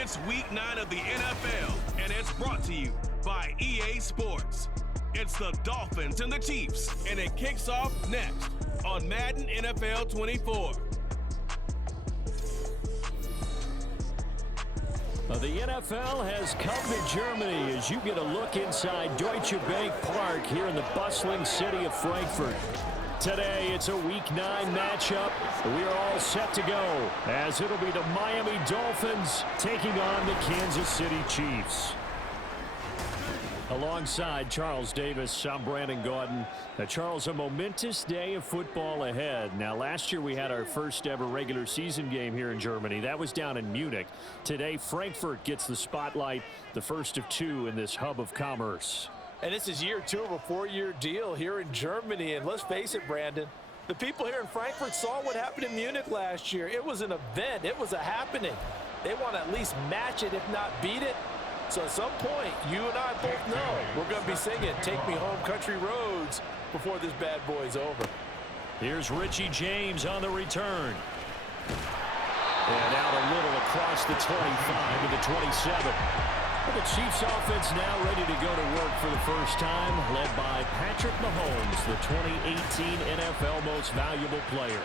It's Week 9 of the NFL, and it's brought to you by EA Sports. It's the Dolphins and the Chiefs, and it kicks off next on Madden NFL 24. The NFL has come to Germany as you get a look inside Deutsche Bank Park here in the bustling city of Frankfurt. Today, it's a Week 9 matchup. We are all set to go as it'll be the Miami Dolphins taking on the Kansas City Chiefs. Alongside Charles Davis, I'm Brandon Gaudin. Now, Charles, a momentous day of football ahead. Now, last year we had our first ever regular season game here in Germany. That was down in Munich. Today, Frankfurt gets the spotlight, the first of two in this hub of commerce. And this is year 2 of a 4-year deal here in Germany. And let's face it, Brandon, the people here in Frankfurt saw what happened in Munich last year. It was an event. It was a happening. They want to at least match it, if not beat it. So at some point, you and I both know we're going to be singing "Take Me Home Country Roads" before this bad boy's over. Here's Richie James on the return. And out a little across the 25 to the 27. The Chiefs offense now ready to go to work for the first time, led by Patrick Mahomes, the 2018 NFL Most Valuable Player.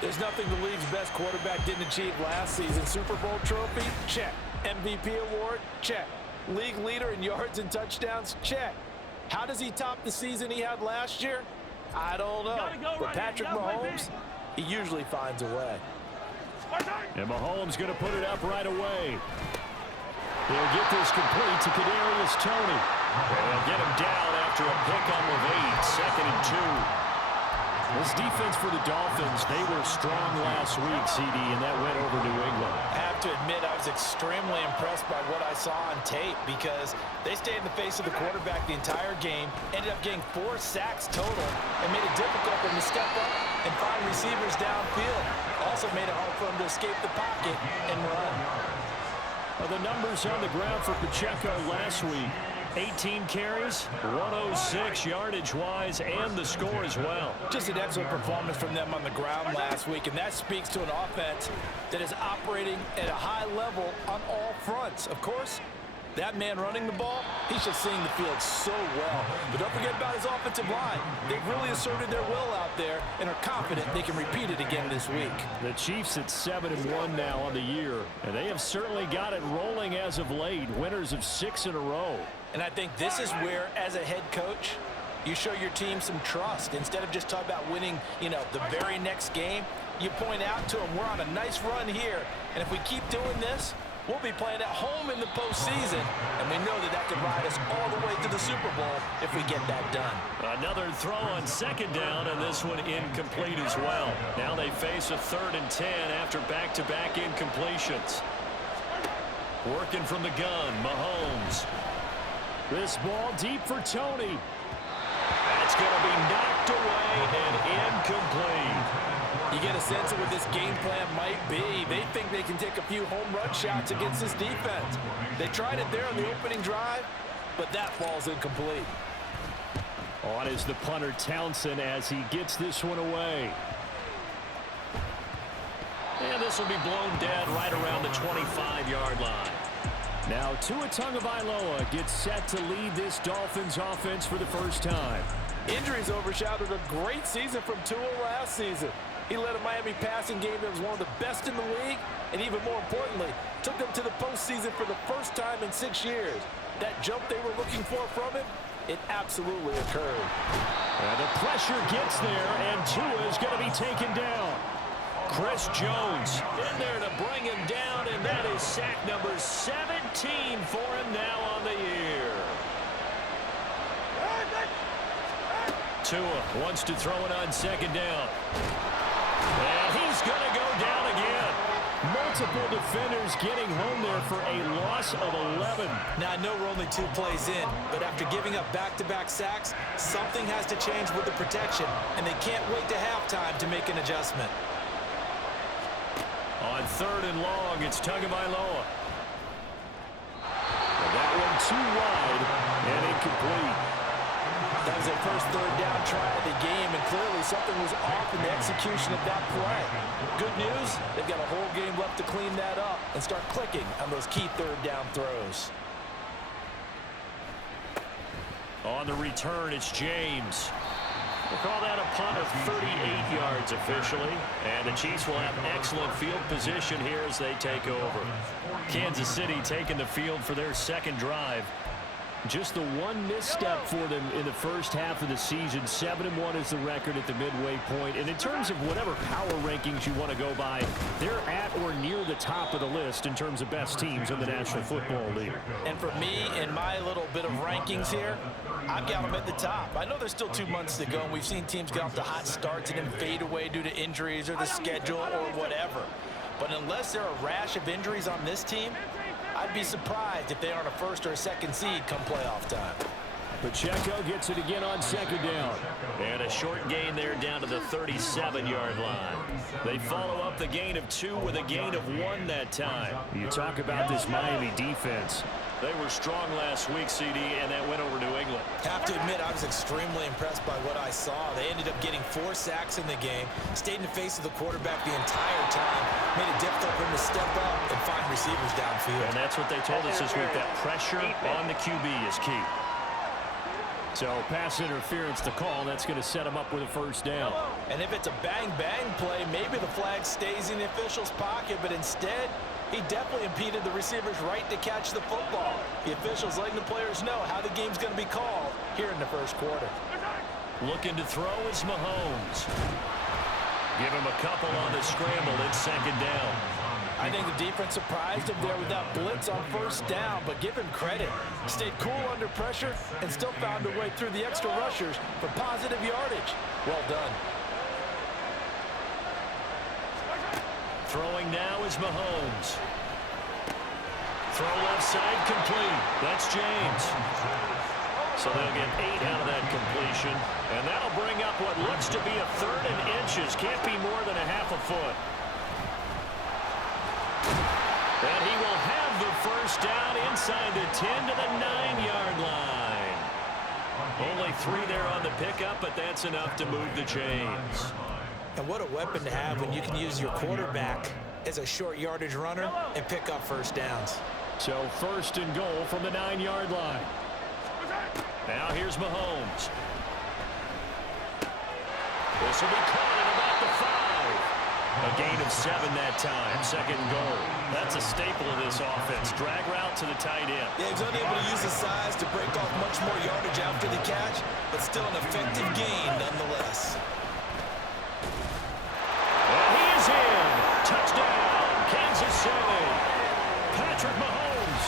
There's nothing the league's best quarterback didn't achieve last season. Super Bowl trophy? Check. MVP award? Check. League leader in yards and touchdowns? Check. How does he top the season he had last year? I don't know. But Patrick Mahomes, he usually finds a way. And Mahomes going to put it up right away. He'll get this complete to Kadarius Toney. They'll get him down after a pickup of 8, 2nd and 2. This defense for the Dolphins, they were strong last week, CD, and that went over New England. I have to admit, I was extremely impressed by what I saw on tape because they stayed in the face of the quarterback the entire game, ended up getting 4 sacks total, and made it difficult for them to step up and find receivers downfield. Also made it hard for them to escape the pocket and run. Well, the numbers on the ground for Pacheco last week. 18 carries, 106 yardage-wise, and the score as well. Just an excellent performance from them on the ground last week, and that speaks to an offense that is operating at a high level on all fronts. Of course, that man running the ball, he's just seeing the field so well. But don't forget about his offensive line. They've really asserted their will out there and are confident they can repeat it again this week. The Chiefs at 7-1 now on the year, and they have certainly got it rolling as of late, winners of 6 in a row. And I think this is where, as a head coach, you show your team some trust. Instead of just talking about winning, the very next game, you point out to them, we're on a nice run here, and if we keep doing this, we'll be playing at home in the postseason, and we know that can ride us all the way to the Super Bowl if we get that done. Another throw on 2nd down, and this one incomplete as well. Now they face a 3rd and 10 after back-to-back incompletions. Working from the gun, Mahomes. This ball deep for Toney. That's going to be knocked away and incomplete. You get a sense of what this game plan might be. They think they can take a few home run shots against this defense. They tried it there on the opening drive, but that falls incomplete. On is the punter Townsend as he gets this one away. And this will be blown dead right around the 25-yard line. Now Tua Tagovailoa gets set to lead this Dolphins offense for the first time. Injuries overshadowed a great season from Tua last season. He led a Miami passing game that was one of the best in the league, and even more importantly, took them to the postseason for the first time in 6 years. That jump they were looking for from him, it absolutely occurred. And the pressure gets there, and Tua is going to be taken down. Chris Jones in there to bring him down, and that is sack number 17 for him now on the year. Tua wants to throw it on 2nd down. And he's going to go down again. Multiple defenders getting home there for a loss of 11. Now, I know we're only 2 plays in, but after giving up back-to-back sacks, something has to change with the protection, and they can't wait to halftime to make an adjustment. On 3rd and long, it's Tagovailoa. That one too wide and incomplete. That was their first third down try of the game, and clearly something was off in the execution of that play. Good news, they've got a whole game left to clean that up and start clicking on those key third down throws. On the return, it's James. We'll call that a punt of 38 yards officially. And the Chiefs will have excellent field position here as they take over. Kansas City taking the field for their second drive. Just the one misstep for them in the first half of the season. 7-1 is the record at the midway point. And in terms of whatever power rankings you want to go by, they're at or near the top of the list in terms of best teams in the National Football League. And for me, in my little bit of rankings here, I've got them at the top. I know there's still 2 months to go, and we've seen teams get off to hot starts and then fade away due to injuries or the schedule or whatever. But unless there are a rash of injuries on this team, I'd be surprised if they aren't a first or a second seed come playoff time. Pacheco gets it again on second down. And a short gain there down to the 37-yard line. They follow up the gain of 2 with a gain of 1 that time. You talk about this Miami defense. They were strong last week, CD, and that went over New England. Have to admit, I was extremely impressed by what I saw. They ended up getting 4 sacks in the game, stayed in the face of the quarterback the entire time, made it difficult for him to step up and find receivers downfield. And that's what they told us this week, that pressure on the QB is key. So pass interference to call. That's going to set him up with a first down. And if it's a bang-bang play, maybe the flag stays in the official's pocket, but instead, he definitely impeded the receiver's right to catch the football. The officials letting the players know how the game's going to be called here in the first quarter. Looking to throw is Mahomes. Give him a couple on the scramble. It's second down. I think the defense surprised him there with that blitz on first down, but give him credit. Stayed cool under pressure and still found a way through the extra rushers for positive yardage. Well done. Throwing now is Mahomes. Throw left side complete. That's James. So they'll get 8 out of that completion. And that'll bring up what looks to be a 3rd and inches. Can't be more than a half a foot. And he will have the first down inside the 10 to the 9-yard line. Only 3 there on the pickup, but that's enough to move the chains. And what a weapon to have when you can use your quarterback as a short yardage runner and pick up first downs. So first and goal from the 9-yard line. Now here's Mahomes. This will be caught at about the 5. A gain of 7 that time. Second and goal. That's a staple of this offense. Drag route to the tight end. Yeah, he's unable to use his size to break off much more yardage after the catch, but still an effective gain nonetheless. And he is in. Touchdown, Kansas City. Patrick Mahomes.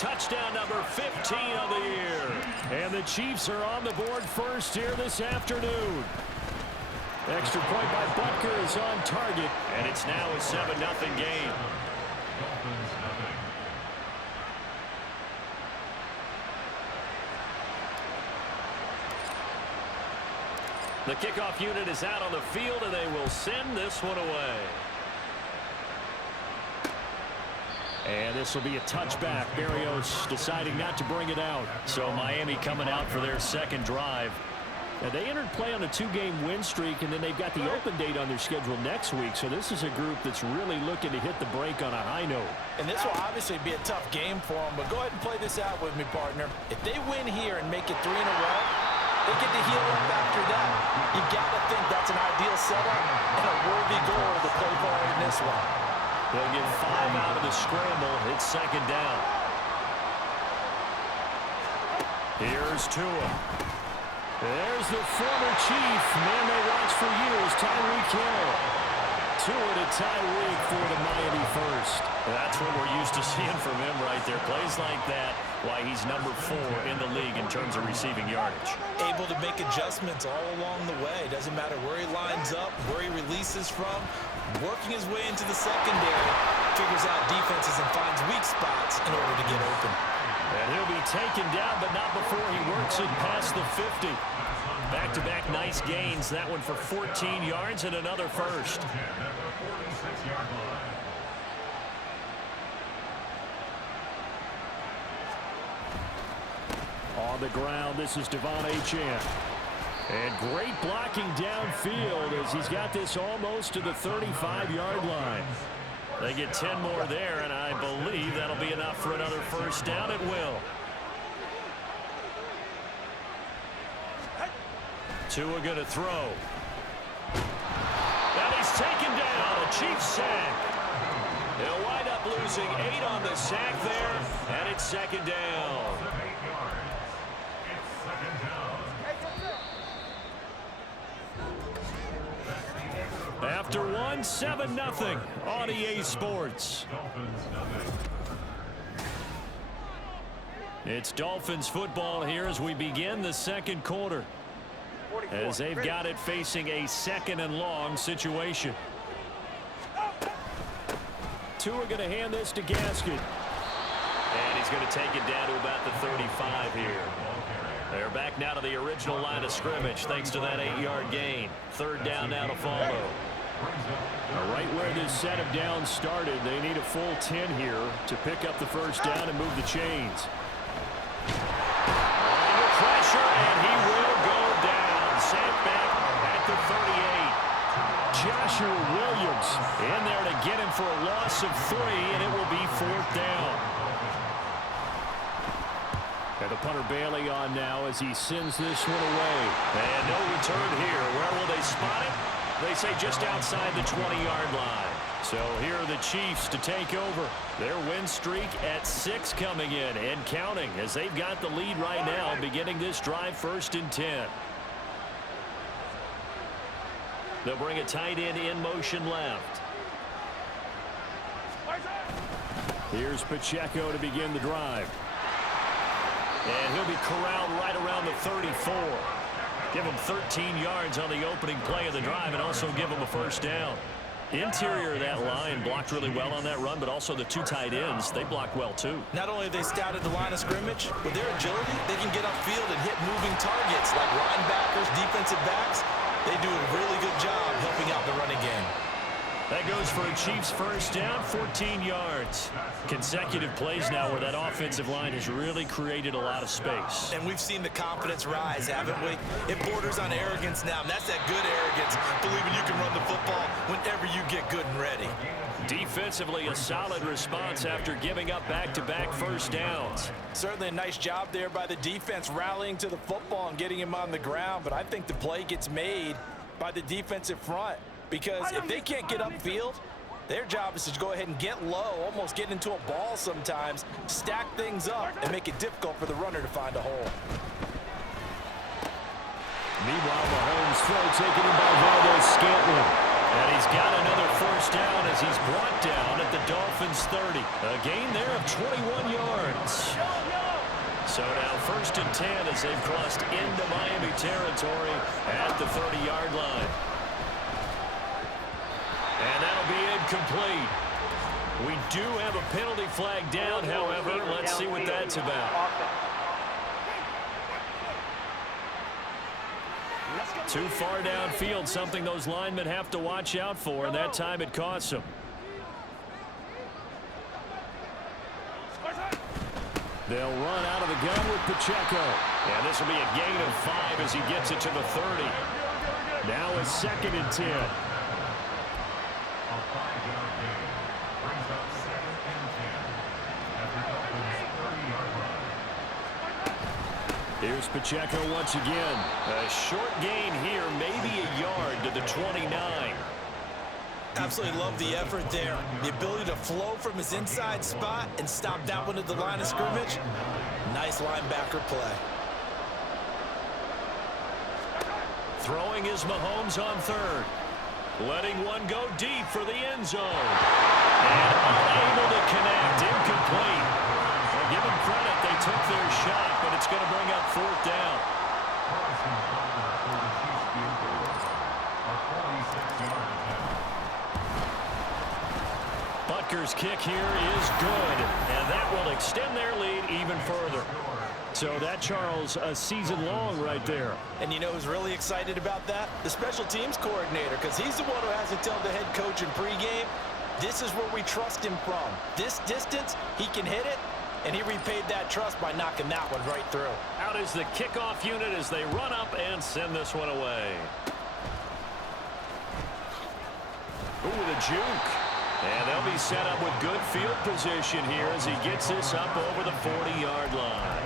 Touchdown number 15 of the year. And the Chiefs are on the board first here this afternoon. Extra point by Butker is on target, and it's now a 7-0 game. The kickoff unit is out on the field, and they will send this one away. And this will be a touchback. Berrios deciding not to bring it out. So Miami coming out for their second drive. Now, they entered play on a 2-game win streak, and then they've got the open date on their schedule next week. So this is a group that's really looking to hit the break on a high note. And this will obviously be a tough game for them, but go ahead and play this out with me, partner. If they win here and make it 3 in a row, they get to heal up after that. You got to think that's an ideal setup and a worthy goal to play for in this one. They'll get 5 out of the scramble. It's second down. Here's Tua. There's the former Chief, man they watched for years, Tyreek Hill. Tua to Tyreek for the Miami first. That's what we're used to seeing from him right there. Plays like that, why he's number 4 in the league in terms of receiving yardage. Able to make adjustments all along the way. Doesn't matter where he lines up, where he releases from. Working his way into the secondary, figures out defenses and finds weak spots in order to get open. And he'll be taken down, but not before he works it past the 50. Back-to-back nice gains. That one for 14 yards and another first. On the ground. This is Devon Achane. And great blocking downfield as he's got this almost to the 35-yard line. They get 10 more there, and I believe that'll be enough for another first down. It will. Tua going to throw. And he's taken down. A Chiefs sack. They'll wind up losing 8 on the sack there, and it's second down. After one, 7-0 on EA Sports. It's Dolphins football here as we begin the second quarter. As they've got it facing a second and long situation. Tua going to hand this to Gaskin. And he's going to take it down to about the 35 here. They're back now to the original line of scrimmage thanks to that 8-yard gain. Third down now to follow. Right where this set of downs started, they need a full 10 here to pick up the first down and move the chains. Under pressure, and he will go down. Sacked back at the 38. Joshua Williams in there to get him for a loss of 3, and it will be fourth down. And the punter Bailey on now as he sends this one away. And no return here. Where will they spot it? They say just outside the 20-yard line. So here are the Chiefs to take over. Their win streak at 6 coming in and counting as they've got the lead right now beginning this drive 1st and 10. They'll bring a tight end in motion left. Here's Pacheco to begin the drive. And he'll be corralled right around the 34. Give him 13 yards on the opening play of the drive and also give him a first down. Interior of that line blocked really well on that run, but also the 2 tight ends, they blocked well too. Not only have they scouted the line of scrimmage, with their agility, they can get upfield and hit moving targets like linebackers, defensive backs. They do a really good job helping out the running game. That goes for a Chiefs first down, 14 yards. Consecutive plays now where that offensive line has really created a lot of space. And we've seen the confidence rise, haven't we? It borders on arrogance now, and that's that good arrogance, believing you can run the football whenever you get good and ready. Defensively, a solid response after giving up back-to-back first downs. Certainly a nice job there by the defense rallying to the football and getting him on the ground, but I think the play gets made by the defensive front. Because if they can't get upfield, their job is to go ahead and get low, almost get into a ball sometimes, stack things up, and make it difficult for the runner to find a hole. Meanwhile, Mahomes throw taken in by Valdez-Scantling. And he's got another first down as he's brought down at the Dolphins' 30. A gain there of 21 yards. So now 1st and 10 as they've crossed into Miami territory at the 30-yard line. And that'll be incomplete. We do have a penalty flag down, however. Let's see what that's about. Too far downfield, something those linemen have to watch out for, and that time it costs them. They'll run out of the gun with Pacheco. And this will be a gain of 5 as he gets it to the 30. Now a 2nd and 10. Here's Pacheco once again. A short gain here, maybe a yard to the 29. Absolutely love the effort there. The ability to flow from his inside spot and stop that one at the line of scrimmage. Nice linebacker play. Throwing is Mahomes on 3rd. Letting one go deep for the end zone. And unable to connect. Incomplete. Well, give them credit. They took their shot, but it's going to bring up 4th down. Butker's kick here is good, and that will extend their lead even further. So that, Charles, a season long right there. And you know who's really excited about that? The special teams coordinator, because he's the one who has to tell the head coach in pregame, this is where we trust him from. This distance, he can hit it. and he repaid that trust by knocking that one right through. Out is the kickoff unit as they run up and send this one away. Ooh, with a juke. And they'll be set up with good field position here as he gets this up over the 40-yard line.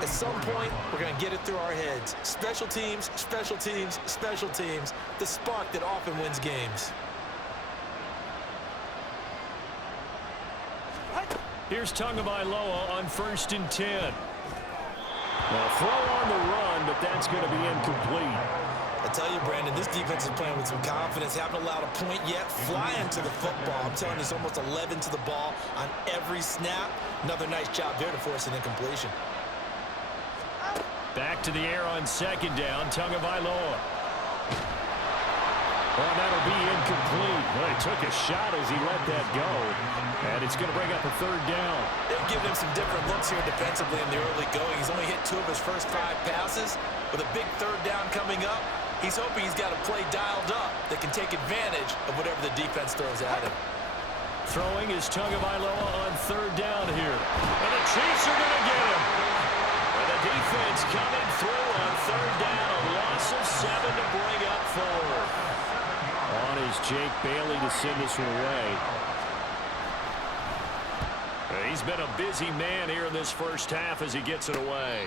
At some point, we're going to get it through our heads. Special teams, special teams, special teams. The spark that often wins games. Here's Tagovailoa on 1st and 10. Well, throw on the run, but that's going to be incomplete. I tell you, Brandon, this defense is playing with some confidence. Haven't allowed a point yet. Flying to the football. I'm telling you, it's almost 11 to the ball on every snap. Another nice job there to force an incompletion. Back to the air on 2nd down. Tagovailoa. Well, that'll be incomplete. Well, he took a shot as he let that go. And it's going to bring up a 3rd down. They've given him some different looks here defensively in the early going. He's only hit 2 of his first 5 passes. With a big 3rd down coming up, he's hoping he's got a play dialed up that can take advantage of whatever the defense throws at him. Throwing is Tagovailoa on 3rd down here. And the Chiefs are going to get him. And the defense coming through on 3rd down. A loss of 7 to bring up 4th. On is Jake Bailey to send this one away. He's been a busy man here in this first half as he gets it away.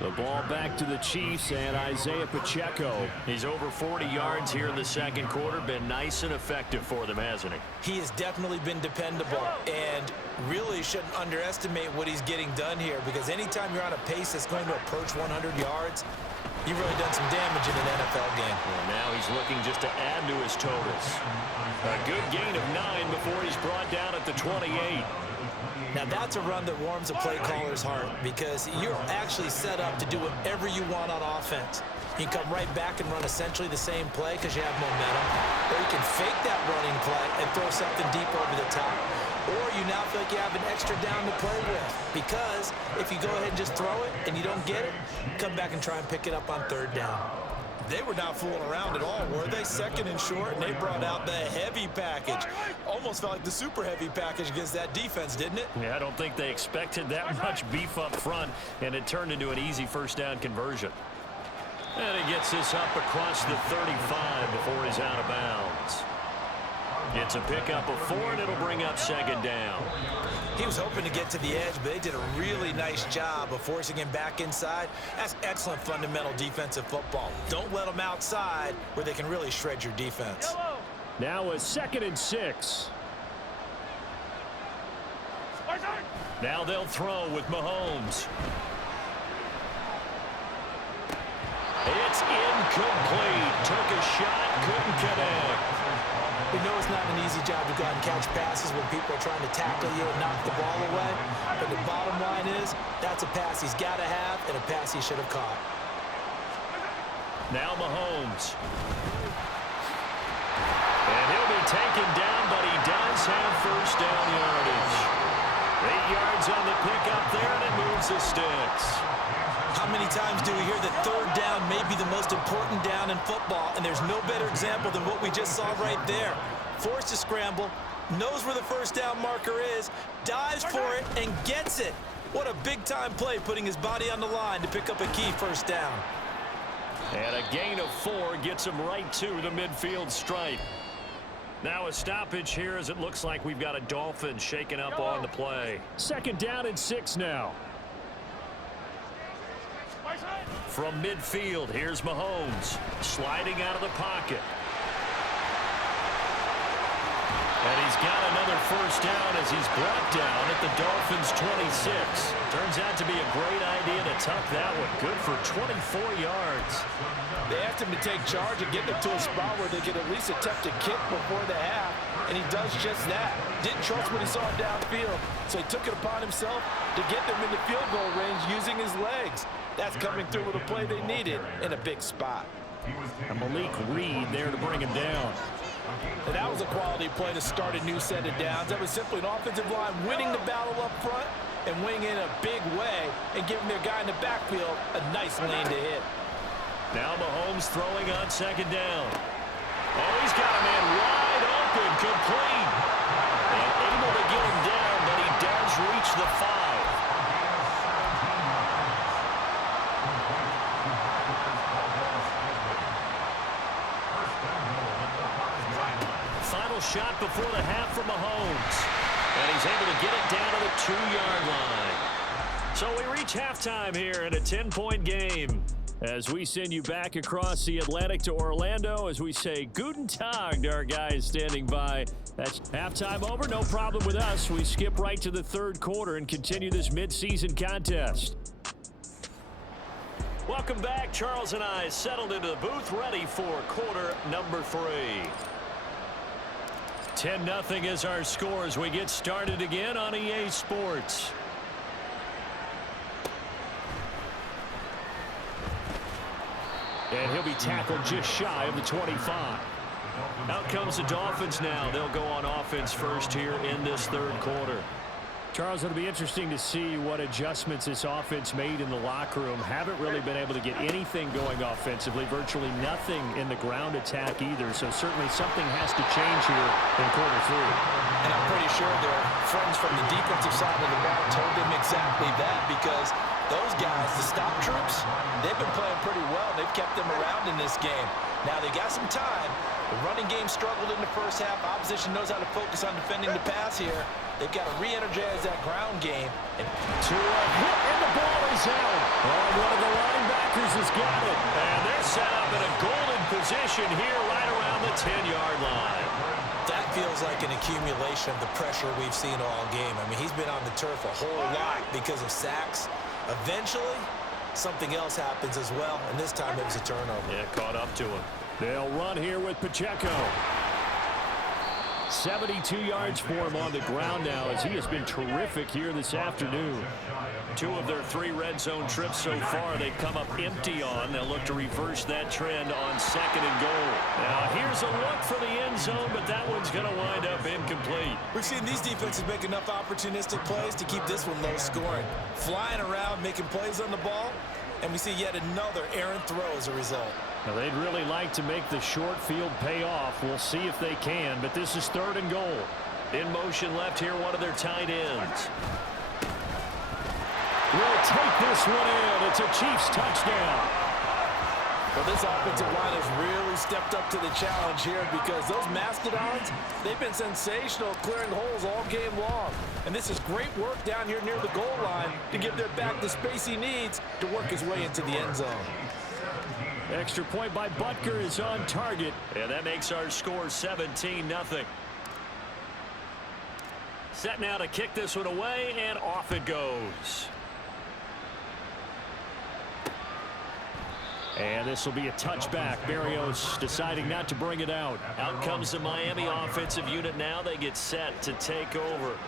The ball back to the Chiefs and Isaiah Pacheco. He's over 40 yards here in the 2nd quarter. Been nice and effective for them, hasn't he? He has definitely been dependable and really shouldn't underestimate what he's getting done here, because anytime you're on a pace that's going to approach 100 yards, you've really done some damage in an NFL game. Well, now he's looking just to add to his totals. A good gain of 9 before he's brought down at the 28. Now that's a run that warms a play caller's heart, because you're actually set up to do whatever you want on offense. You can come right back and run essentially the same play because you have momentum, or you can fake that running play and throw something deep over the top, or you now feel like you have an extra down to play with, because if you go ahead and just throw it and you don't get it, come back and try and pick it up on 3rd down. They were not fooling around at all, were they? 2nd and short, and they brought out the heavy package. Almost felt like the super heavy package against that defense, didn't it? Yeah, I don't think they expected that much beef up front, and it turned into an easy 1st down conversion. And he gets this up across the 35 before he's out of bounds. It's a pickup of 4, and it'll bring up 2nd down. He was hoping to get to the edge, but they did a really nice job of forcing him back inside. That's excellent fundamental defensive football. Don't let them outside where they can really shred your defense. Now a 2nd and 6. Now they'll throw with Mahomes. It's incomplete. Took a shot, couldn't connect. We know it's not an easy job to go out and catch passes when people are trying to tackle you and knock the ball away. But the bottom line is, that's a pass he's got to have and a pass he should have caught. Now Mahomes. And he'll be taken down, but he does have 1st down yardage. 8 yards on the pickup there, and it moves the sticks. How many times do we hear that 3rd down may be the most important down in football, and there's no better example than what we just saw right there. Forced to scramble, knows where the 1st down marker is, dives for it, and gets it. What a big-time play, putting his body on the line to pick up a key 1st down. And a gain of 4 gets him right to the midfield stripe. Now a stoppage here as it looks like we've got a Dolphin shaken up on the play. 2nd down and 6 now. From midfield, here's Mahomes sliding out of the pocket. And he's got another 1st down as he's brought down at the Dolphins' 26. Turns out to be a great idea to tuck that one. Good for 24 yards. They asked him to take charge and get them to a spot where they could at least attempt a kick before the half, and he does just that. Didn't trust what he saw downfield, so he took it upon himself to get them into field goal range using his legs. That's coming through with a play they needed in a big spot. And Malik Reed there to bring him down. And that was a quality play to start a new set of downs. That was simply an offensive line winning the battle up front and winning in a big way and giving their guy in the backfield a nice lane to hit. Now Mahomes throwing on 2nd down. Oh, he's got a man wide open, complete. And able to get him down, but he final shot before the half from Mahomes. And he's able to get it down to the 2-yard line. So we reach halftime here in a 10-point game. As we send you back across the Atlantic to Orlando, as we say Guten Tag to our guys standing by. That's halftime over, no problem with us. We skip right to the third quarter and continue this midseason contest. Welcome back. Charles and I settled into the booth, ready for quarter number 3. 10-0 is our score as we get started again on EA Sports. And he'll be tackled just shy of the 25. Out comes the Dolphins now. They'll go on offense first here in this third quarter. Charles, it'll be interesting to see what adjustments this offense made in the locker room. Haven't really been able to get anything going offensively. Virtually nothing in the ground attack either. So certainly something has to change here in quarter 3. And I'm pretty sure their friends from the defensive side of the ball told them exactly that, because those guys, the stop troops, they've been playing pretty well. They've kept them around in this game. Now they got some time. The running game struggled in the first half. Opposition knows how to focus on defending the pass here. They've got to re-energize that ground game. And Tua hit, and the ball is out. Oh, one of the linebackers has got it. And they're set up in a golden position here right around the 10-yard line. That feels like an accumulation of the pressure we've seen all game. I mean, he's been on the turf a whole lot because of sacks. Eventually, something else happens as well, and this time it was a turnover. Yeah, caught up to him. They'll run here with Pacheco. 72 yards for him on the ground now, as he has been terrific here this afternoon. 2 of their 3 red zone trips so far they've come up empty on. They'll look to reverse that trend on 2nd and goal. Now here's a look for the end zone, but that one's going to wind up incomplete. We've seen these defenses make enough opportunistic plays to keep this one low scoring. Flying around, making plays on the ball, and we see yet another errant throw as a result. Now, they'd really like to make the short field pay off. We'll see if they can, but this is 3rd and goal. In motion left here, one of their tight ends. We'll take this one in. It's a Chiefs touchdown. well, this offensive line has really stepped up to the challenge here, because those Mastodons, they've been sensational clearing holes all game long. And this is great work down here near the goal line to give their back the space he needs to work his way into the end zone. Extra point by Butker is on target. And that makes our score 17-0. Set now to kick this one away, and off it goes. And this will be a touchback. Berrios deciding not to bring it out. Out comes the Miami offensive unit now. They get set to take over.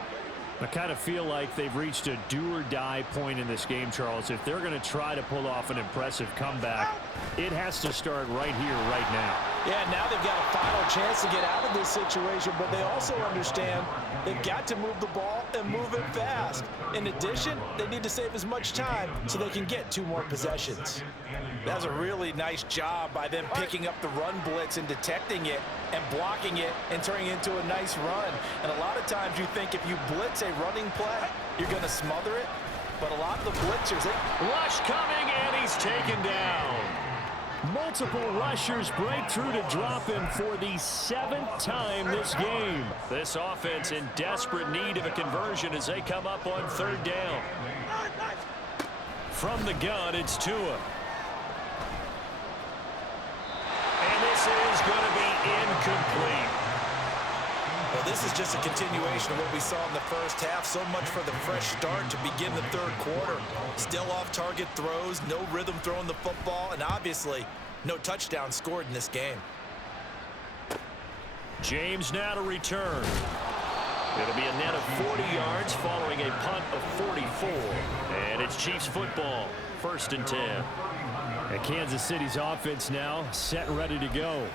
I kind of feel like they've reached a do-or-die point in this game, Charles. If they're going to try to pull off an impressive comeback, it has to start right here, right now. Yeah, now they've got a final chance to get out of this situation, but they also understand they've got to move the ball and move it fast. In addition, they need to save as much time so they can get 2 more possessions. That's a really nice job by them picking up the run blitz and detecting it and blocking it and turning it into a nice run. And a lot of times you think if you blitz a running play, you're going to smother it. But a lot of the blitzers, rush coming, and he's taken down. Multiple rushers break through to drop him for the 7th time this game. This offense in desperate need of a conversion as they come up on 3rd down. From the gun, it's Tua. And this is going to be incomplete. Well, this is just a continuation of what we saw in the first half. So much for the fresh start to begin the 3rd quarter. Still off-target throws, no rhythm throwing the football, and obviously no touchdown scored in this game. James now to return. It'll be a net of 40 yards following a punt of 44. And it's Chiefs football, 1st and 10. And Kansas City's offense now set and ready to go.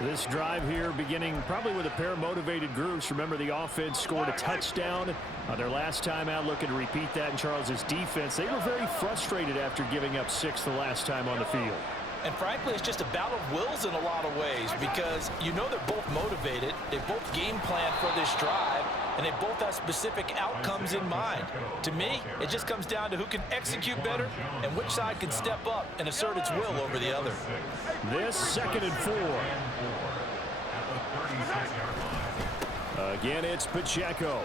This drive here beginning probably with a pair of motivated groups. Remember, the offense scored a touchdown on their last time out, looking to repeat that in Charles's defense. They were very frustrated after giving up 6 the last time on the field. and frankly, it's just a battle of wills in a lot of ways, because you know they're both motivated, they both game plan for this drive, and they both have specific outcomes in mind. To me, it just comes down to who can execute better and which side can step up and assert its will over the other. This 2nd and 4. Again, it's Pacheco.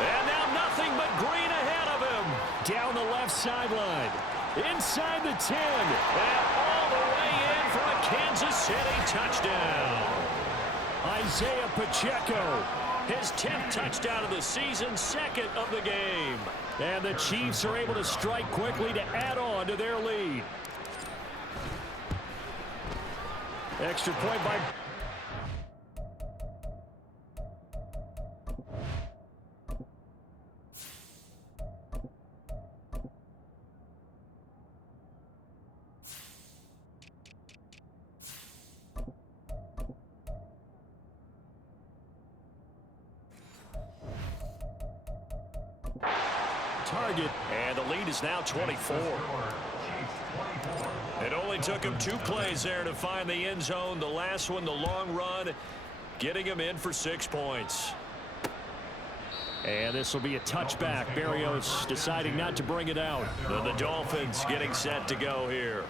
And now nothing but green ahead of him. Down the left sideline. Inside the 10. And all the way in for a Kansas City touchdown. Isaiah Pacheco. His 10th touchdown of the season, second of the game. And the Chiefs are able to strike quickly to add on to their lead. Extra point by... target, and the lead is now 24. It only took him 2 plays there to find the end zone. The last one, the long run, getting him in for 6 points. And this will be a touchback. Berrios deciding not to bring it out. The Dolphins getting set to go here.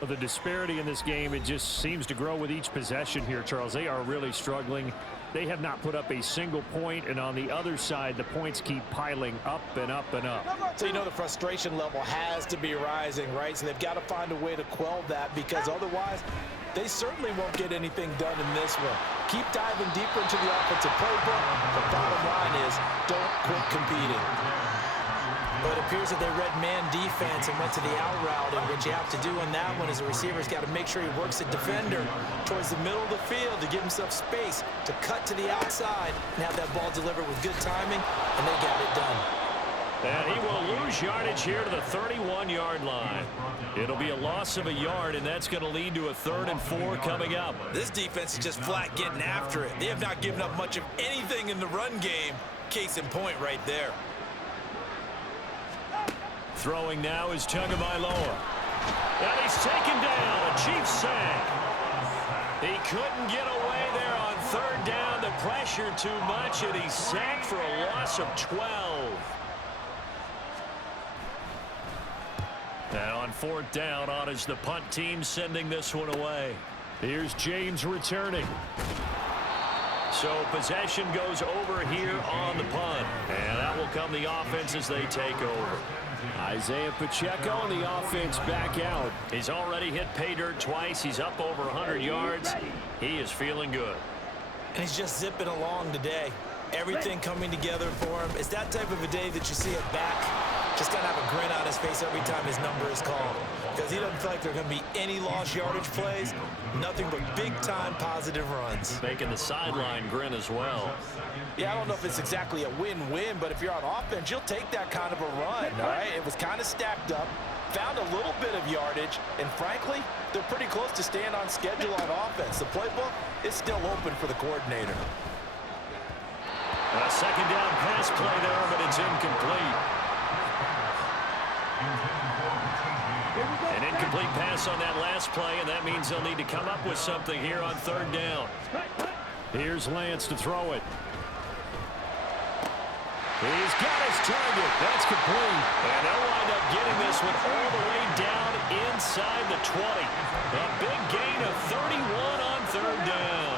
Well, the disparity in this game, it just seems to grow with each possession here, Charles. They are really struggling. They have not put up a single point, and on the other side, the points keep piling up and up and up. So you know the frustration level has to be rising, right? So they've got to find a way to quell that, because otherwise they certainly won't get anything done in this one. Keep diving deeper into the offensive playbook. The bottom line is don't quit competing. But it appears that they read man defense and went to the out route, and what you have to do on that one is the receiver's got to make sure he works the defender towards the middle of the field to give himself space to cut to the outside and have that ball delivered with good timing, and they got it done. And he will lose yardage here to the 31-yard line. It'll be a loss of a yard, and that's going to lead to a 3rd and 4 coming up. This defense is just flat getting after it. They have not given up much of anything in the run game. Case in point right there. Throwing now is Tagovailoa. And he's taken down. A Chiefs sack. He couldn't get away there on 3rd down. The pressure too much, and he's sacked for a loss of 12. And on 4th down, on is the punt team sending this one away. Here's James returning. So possession goes over here on the punt. And that will come the offense as they take over. Isaiah Pacheco and the offense back out. He's already hit pay dirt twice. He's up over 100 yards. He is feeling good. And he's just zipping along today. Everything coming together for him. It's that type of a day that you see it back. Just got to have a grin on his face every time his number is called. Because he doesn't feel like there are going to be any lost yardage plays. Nothing but big-time positive runs. Making the sideline grin as well. Yeah, I don't know if it's exactly a win-win, but if you're on offense, you'll take that kind of a run, all right? It was kind of stacked up, found a little bit of yardage, and frankly, they're pretty close to staying on schedule on offense. The playbook is still open for the coordinator. A 2nd down pass play there, but it's incomplete. An incomplete pass on that last play, and that means they'll need to come up with something here on 3rd down. Here's Lance to throw it. He's got his target. That's complete. And they'll wind up getting this one all the way down inside the 20. A big gain of 31 on 3rd down.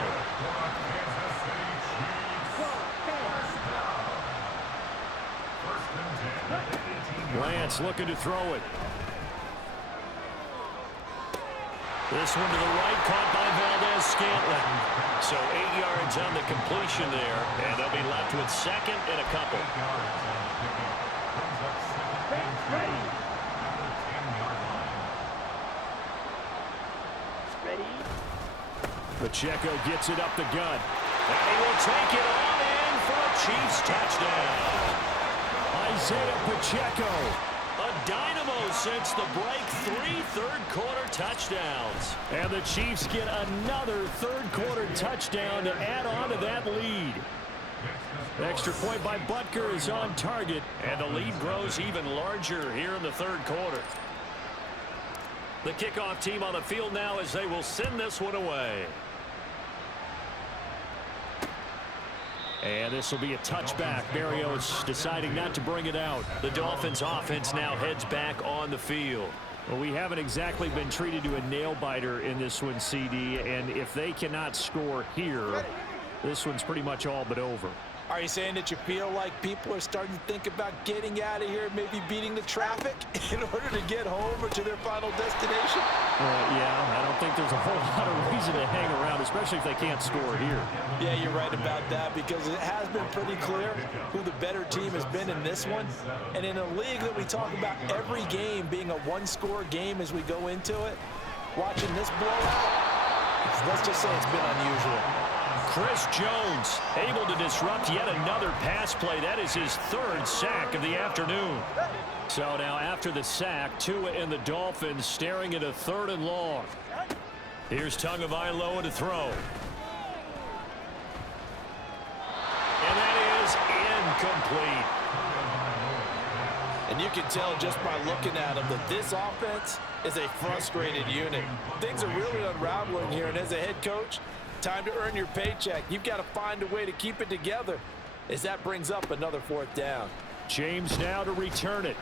Lance looking to throw it. This one to the right, caught by Valdez-Scantling. So 8 yards on the completion there, and they'll be left with 2nd and a couple. Pacheco gets it up the gut. And he will take it on in for a Chiefs touchdown. Isaiah Pacheco. A dynamo since the break, 3 third-quarter touchdowns. And the Chiefs get another third-quarter touchdown to add on to that lead. Extra point by Butker is on target, and the lead grows even larger here in the 3rd quarter. The kickoff team on the field now as they will send this one away. And this will be a touchback. Berrios deciding not to bring it out. The Dolphins offense now heads back on the field. Well, we haven't exactly been treated to a nail-biter in this one, CD, and if they cannot score here, this one's pretty much all but over. Are you saying that you feel like people are starting to think about getting out of here, maybe beating the traffic in order to get home or to their final destination? Yeah, I don't think there's a whole lot of reason to hang around, especially if they can't score here. Yeah, you're right about that, because it has been pretty clear who the better team has been in this one. And in a league that we talk about every game being a one-score game as we go into it, watching this blowout, let's just say it's been unusual. Chris Jones able to disrupt yet another pass play. That is his third sack of the afternoon. So now after the sack, Tua and the Dolphins staring at a 3rd and long. Here's Tagovailoa to throw. And that is incomplete. And you can tell just by looking at them that this offense is a frustrated unit. Things are really unraveling here, and as a head coach, time to earn your paycheck. You've got to find a way to keep it together as that brings up another 4th down. James now to return it.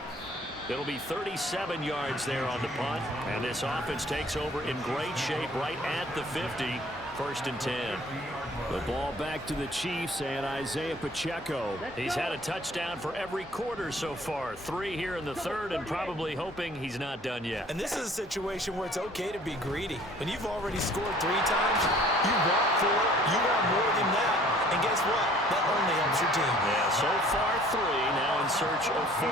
It'll be 37 yards there on the punt, and this offense takes over in great shape right at the 50, 1st and 10. The ball back to the Chiefs and Isaiah Pacheco. He's had a touchdown for every quarter so far. 3 here in the 3rd, and probably hoping he's not done yet. And this is a situation where it's okay to be greedy. When you've already scored 3 times, you want 4, you want more than that. And guess what? That only helps your team. Yeah, so far 3, now in search of 4.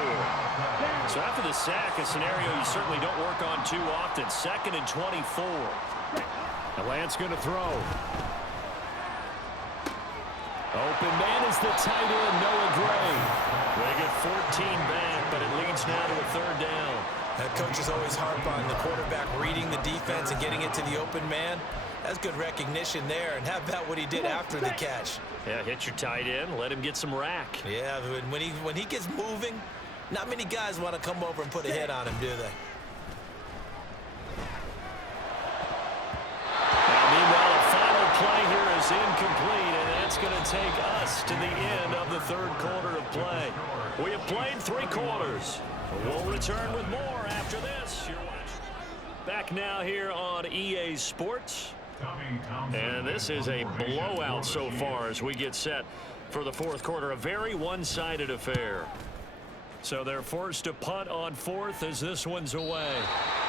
So after the sack, a scenario you certainly don't work on too often. 2nd and 24. And Lance going to throw. Open man is the tight end, Noah Gray. They get 14 back, but it leads now to a 3rd down. That coach is always harp on the quarterback reading the defense and getting it to the open man. That's good recognition there, and how about what he did after the catch? Yeah, hit your tight end, let him get some rack. Yeah, when he gets moving, not many guys want to come over and put a hit on him, do they? Now, meanwhile, a final play here is incomplete, and that's going to take us to the end of the 3rd quarter of play. We have played 3 quarters. We'll return with more after this. You're watching back now here on EA Sports. And this is a blowout so far as we get set for the 4th quarter. A very one-sided affair. So they're forced to punt on 4th as this one's away.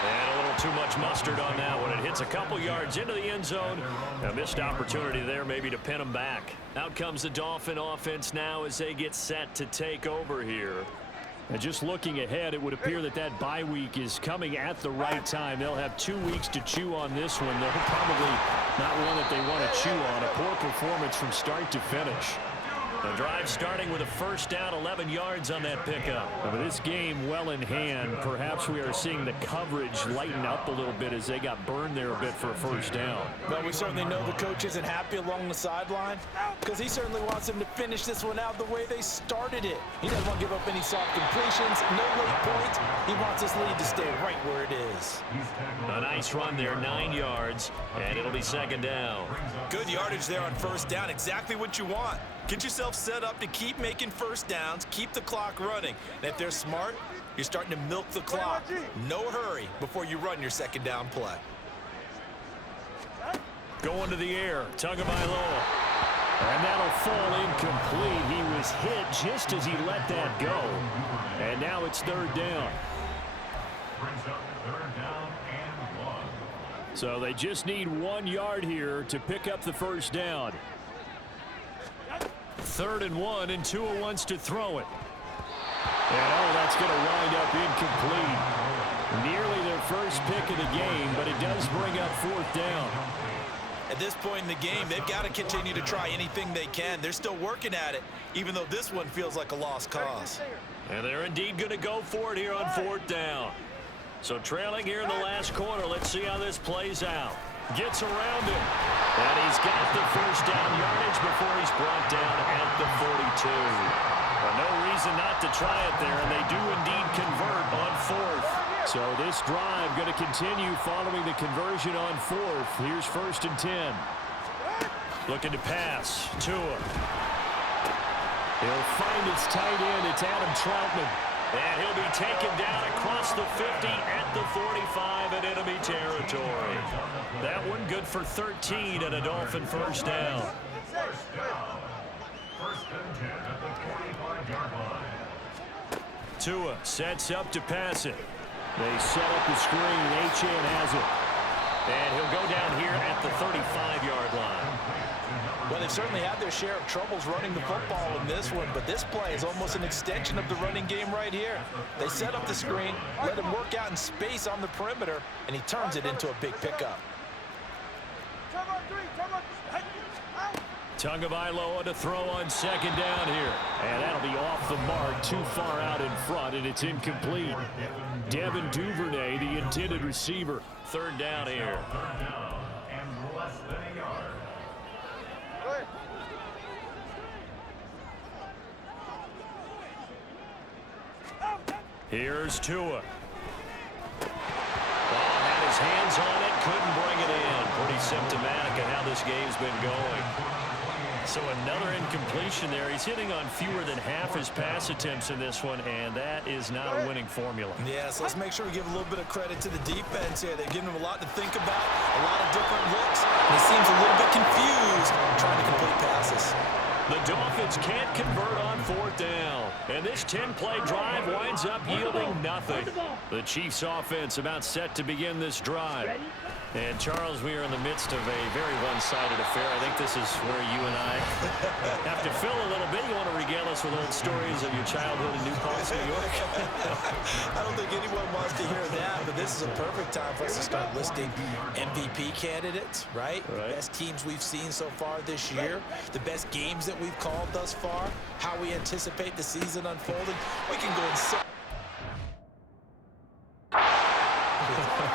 And a little too much mustard on that one. It hits a couple yards into the end zone. A missed opportunity there maybe to pin them back. Out comes the Dolphin offense now as they get set to take over here. And just looking ahead, it would appear that that bye week is coming at the right time. They'll have 2 weeks to chew on this one. They're probably not one that they want to chew on. A poor performance from start to finish. The drive starting with a 1st down, 11 yards on that pickup. With this game well in hand, perhaps we are seeing the coverage lighten up a little bit as they got burned there a bit for a 1st down. Well, we certainly know the coach isn't happy along the sideline because he certainly wants them to finish this one out the way they started it. He doesn't want to give up any soft completions, no late points. He wants this lead to stay right where it is. A nice run there, 9 yards, and it'll be 2nd down. Good yardage there on 1st down, exactly what you want. Get yourself set up to keep making 1st downs, keep the clock running. And if they're smart, you're starting to milk the clock. No hurry before you run your 2nd down play. Going to the air, Tagovailoa. And that'll fall incomplete. He was hit just as he let that go. And now it's 3rd down. So they just need 1 yard here to pick up the 1st down. 3rd and 1, and Tua wants to throw it. And that's going to wind up incomplete. Nearly their first pick of the game, but it does bring up 4th down. At this point in the game, they've got to continue to try anything they can. They're still working at it, even though this one feels like a lost cause. And they're indeed going to go for it here on 4th down. So trailing here in the last quarter, let's see how this plays out. Gets around him. And he's got the 1st down yardage before he's brought down at the 42. Well, no reason not to try it there, and they do indeed convert on 4th. So this drive going to continue following the conversion on 4th. Here's 1st and 10. Looking to pass. Tua. He'll find his tight end. It's Adam Troutman. And he'll be taken down across the 50 at the 45 in enemy territory. That one good for 13 and a Dolphin 1st down. Tua sets up to pass it. They set up the screen. Achane has it. And he'll go down here at the 35-yard line. Well, they've certainly had their share of troubles running the football in this one, but this play is almost an extension of the running game right here. They set up the screen, let him work out in space on the perimeter, and he turns it into a big pickup. Tagovailoa to throw on second down here. And that'll be off the mark, too far out in front, and it's incomplete. Devin Duvernay, the intended receiver. Third down here. Here's Tua. Had his hands on it, couldn't bring it in. Pretty symptomatic of how this game's been going. So another incompletion there. He's hitting on fewer than half his pass attempts in this one, and that is not a winning formula. Yeah, so let's make sure we give a little bit of credit to the defense here. They're giving him a lot to think about, a lot of different looks, and he seems a little bit confused trying to complete passes. The Dolphins can't convert on fourth down, and this 10-play drive winds up yielding nothing. The Chiefs' offense about set to begin this drive. And, Charles, we are in the midst of a very one-sided affair. I think this is where you and I have to fill a little bit. You want to regale us with old stories of your childhood in New Paltz, New York? I don't think anyone wants to hear that, but this is a perfect time for us to start listing MVP candidates, right? The best teams we've seen so far this year, the best games that we've called thus far, how we anticipate the season unfolding. We can go in so...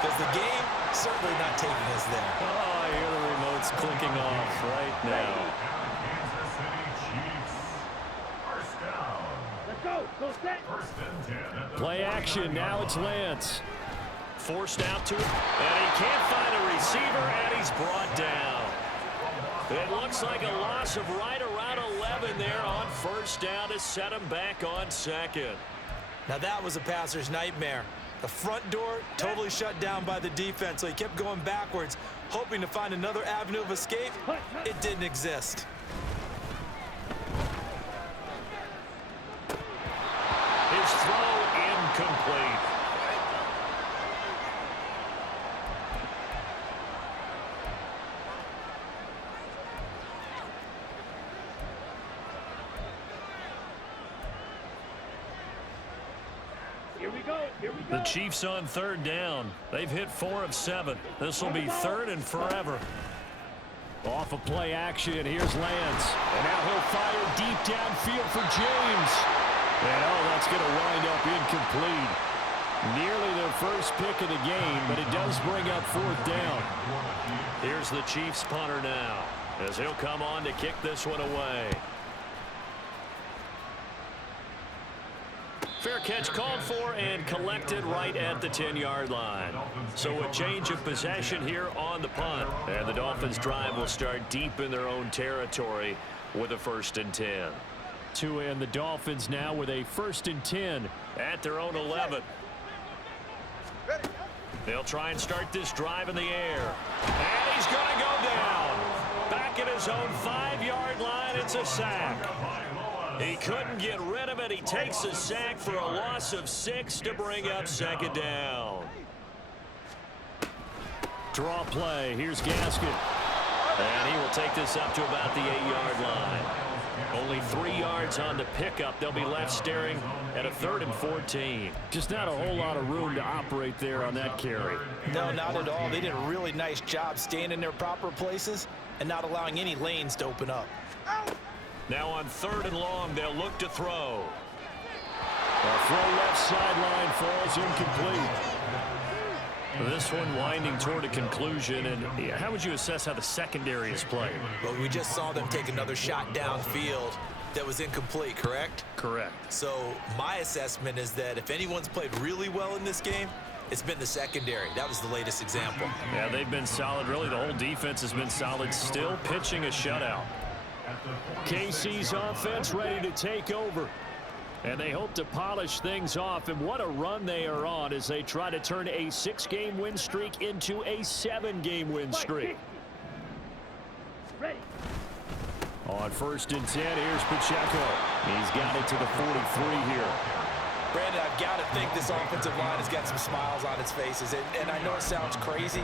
Because the game certainly not taking us there. Oh, I hear the remote's clicking off right now. Play action. Now it's Lance. Forced out to him, and he can't find a receiver, and he's brought down. It looks like a loss of right around 11 there on first down to set him back on second. Now that was a passer's nightmare. The front door totally shut down by the defense, so he kept going backwards, hoping to find another avenue of escape. It didn't exist. His throw incomplete. The Chiefs on third down. They've hit 4 of 7. This will be third and forever. Off of play action, here's Lance. And now he'll fire deep downfield for James. And that's going to wind up incomplete. Nearly their first pick of the game, but it does bring up fourth down. Here's the Chiefs punter now, as he'll come on to kick this one away. Fair catch called for and collected right at the 10-yard line. So a change of possession here on the punt. And the Dolphins' drive will start deep in their own territory with a 1st and 10. Tua and the Dolphins now with a 1st and 10 at their own 11. They'll try and start this drive in the air. And he's going to go down. Back at his own 5-yard line, it's a sack. He couldn't get rid of it. He takes a sack for a loss of 6 to bring up second down. Draw play. Here's Gaskin. And he will take this up to about the 8-yard line. Only 3 yards on the pickup. They'll be left staring at a 3rd and 14. Just not a whole lot of room to operate there on that carry. No, not at all. They did a really nice job staying in their proper places and not allowing any lanes to open up. Now on 3rd and long, they'll look to throw. The throw left sideline falls incomplete. This one winding toward a conclusion. And how would you assess how the secondary is playing? Well, we just saw them take another shot downfield that was incomplete, correct? Correct. So my assessment is that if anyone's played really well in this game, it's been the secondary. That was the latest example. Yeah, they've been solid. Really, the whole defense has been solid. Still pitching a shutout. KC's offense ready to take over. And they hope to polish things off. And what a run they are on as they try to turn a 6-game win streak into a 7-game win streak. On 1st and 10, here's Pacheco. He's got it to the 43 here. Brandon, I've got to think this offensive line has got some smiles on its faces. And I know it sounds crazy,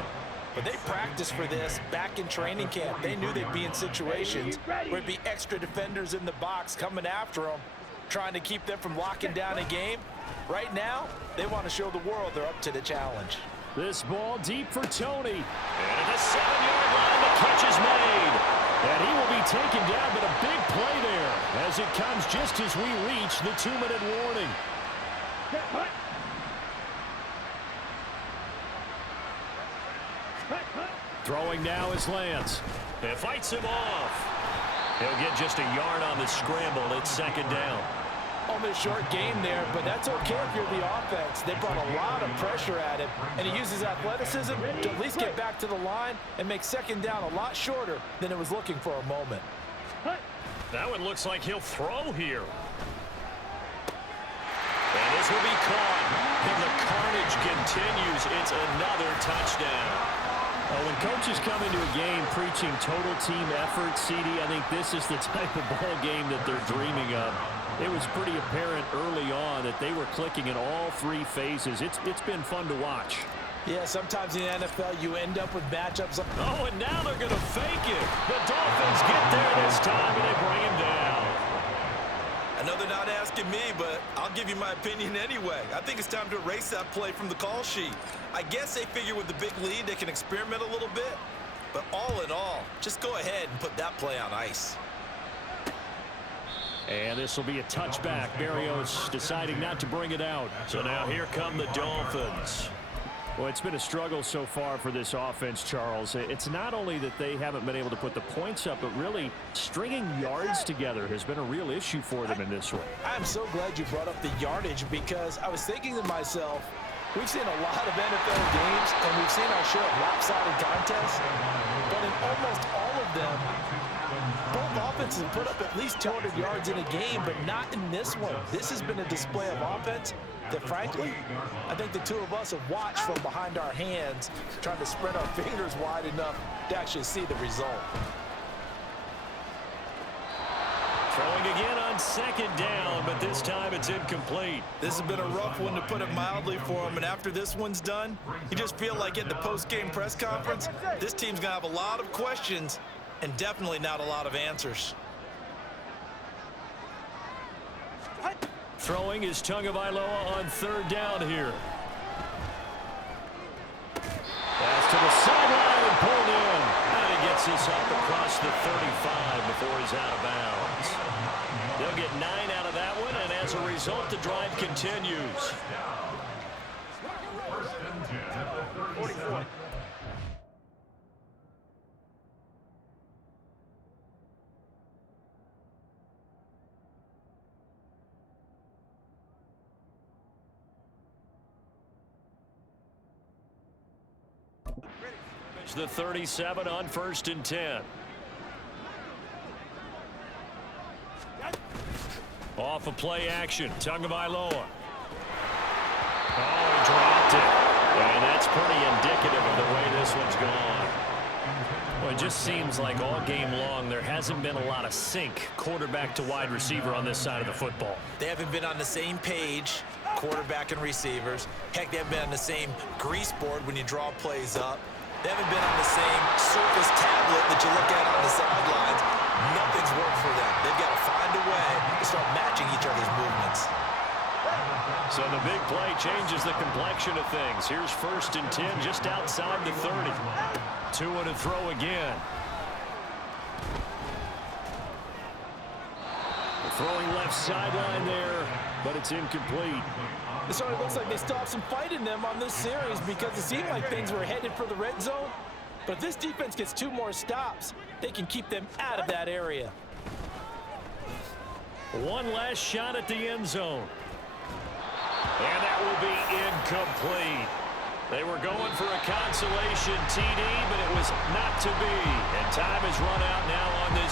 but they practiced for this back in training camp. They knew they'd be in situations where it'd be extra defenders in the box coming after them, trying to keep them from locking down a game. Right now, they want to show the world they're up to the challenge. This ball deep for Tony. And at the 7-yard line, the catch is made. And he will be taken down, but a big play there as it comes just as we reach the 2-minute warning. Throwing now is Lance. It fights him off. He'll get just a yard on the scramble. It's 2nd down. Almost short game there, but that's okay if you're the offense. They brought a lot of pressure at him, and he uses athleticism to at least get back to the line and make 2nd down a lot shorter than it was looking for a moment. That one looks like he'll throw here. And this will be caught. And the carnage continues. It's another touchdown. Well, when coaches come into a game preaching total team effort, CD, I think this is the type of ball game that they're dreaming of. It was pretty apparent early on that they were clicking in all 3 phases. It's been fun to watch. Yeah, sometimes in the NFL you end up with matchups. Oh, and now they're going to fake it. The Dolphins get there this time, and they bring him down. I know they're not asking me, but I'll give you my opinion anyway. I think it's time to erase that play from the call sheet. I guess they figure with the big lead they can experiment a little bit. But all in all, just go ahead and put that play on ice. And this will be a touchback. Berrios deciding not to bring it out. So now here come the Dolphins. Well, it's been a struggle so far for this offense, Charles. It's not only that they haven't been able to put the points up, but really stringing yards together has been a real issue for them in this one. I'm so glad you brought up the yardage, because I was thinking to myself, we've seen a lot of NFL games, and we've seen our share of lopsided contests, but in almost all of them, both offenses have put up at least 200 yards in a game, but not in this one. This has been a display of offense that, frankly, I think the two of us have watched from behind our hands, trying to spread our fingers wide enough to actually see the result. Throwing again on 2nd down, but this time it's incomplete. This has been a rough one, to put it mildly, for him. And after this one's done, you just feel like at the post-game press conference, this team's going to have a lot of questions and definitely not a lot of answers. Throwing is Tagovailoa on 3rd down here. Pass to the sideline and pulled in. And he gets this up across the 35 before he's out of bounds. They'll get 9 out of that one, and as a result, the drive continues. 44. The 37 on 1st and 10. Off of play action, Tagovailoa. Oh, he dropped it. And that's pretty indicative of the way this one's gone. Well, it just seems like all game long there hasn't been a lot of sync quarterback to wide receiver on this side of the football. They haven't been on the same page, quarterback and receivers. Heck, they haven't been on the same grease board when you draw plays up. They haven't been on the same Surface tablet that you look at on the sidelines. Nothing's worked for them. They've got to find a way to start matching each other's movements. So the big play changes the complexion of things. Here's 1st and 10 just outside the 30. 2 and a throw again. Throwing left sideline there, but it's incomplete. It sort of looks like they still have some fight in them on this series, because it seemed like things were headed for the red zone. But if this defense gets 2 more stops, they can keep them out of that area. One last shot at the end zone. And that will be incomplete. They were going for a consolation TD, but it was not to be. And time has run out now on this